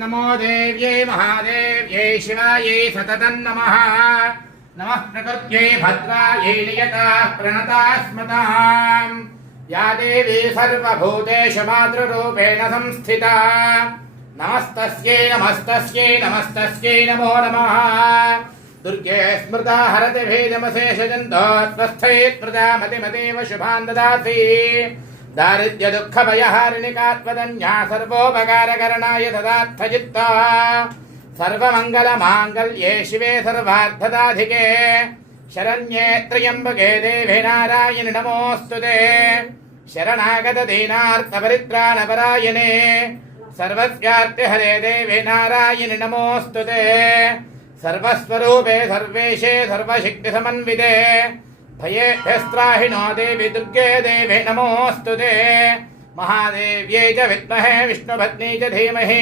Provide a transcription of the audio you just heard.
नमो देव्यै महादेव्यै शिवायै सततं नमः। नमः प्रकृत्यै भद्रायै नियताः प्रणताः स्मताम्। या देवी सर्वभूतेषु मातृरूपेण संस्थिता। नमस्तस्यै नमस्तस्यै नमस्तस्यै नमो नमः। दुर्गे स्मृता हरति भेदमशेषजन्तो स्वस्थै स्मृता मतिमतीव शुभान् ददाति। दारिद्र्य दुःख भयहारिणिकात्मदन्या सर्वोपकारकरणाय तदार्थचित्ता। सर्वमङ्गलमाङ्गल्ये शिवे सर्वार्थदाधिके शरण्ये त्र्यम्बके देवे नारायणि नमोऽस्तुते। शरणागत दीनार्तपरित्राणपरायणे सर्वस्यार्तिहरे देवे नारायणि नमोऽस्तुते। सर्वस्वरूपे सर्वेशे सर्वशक्तिसमन्विते भयेभ्यस्त्राहिनो देवी दुर्गे देवे नमोऽस्तुते। महादेव्यै च विद्महे विष्णुपत्नी च धीमहि।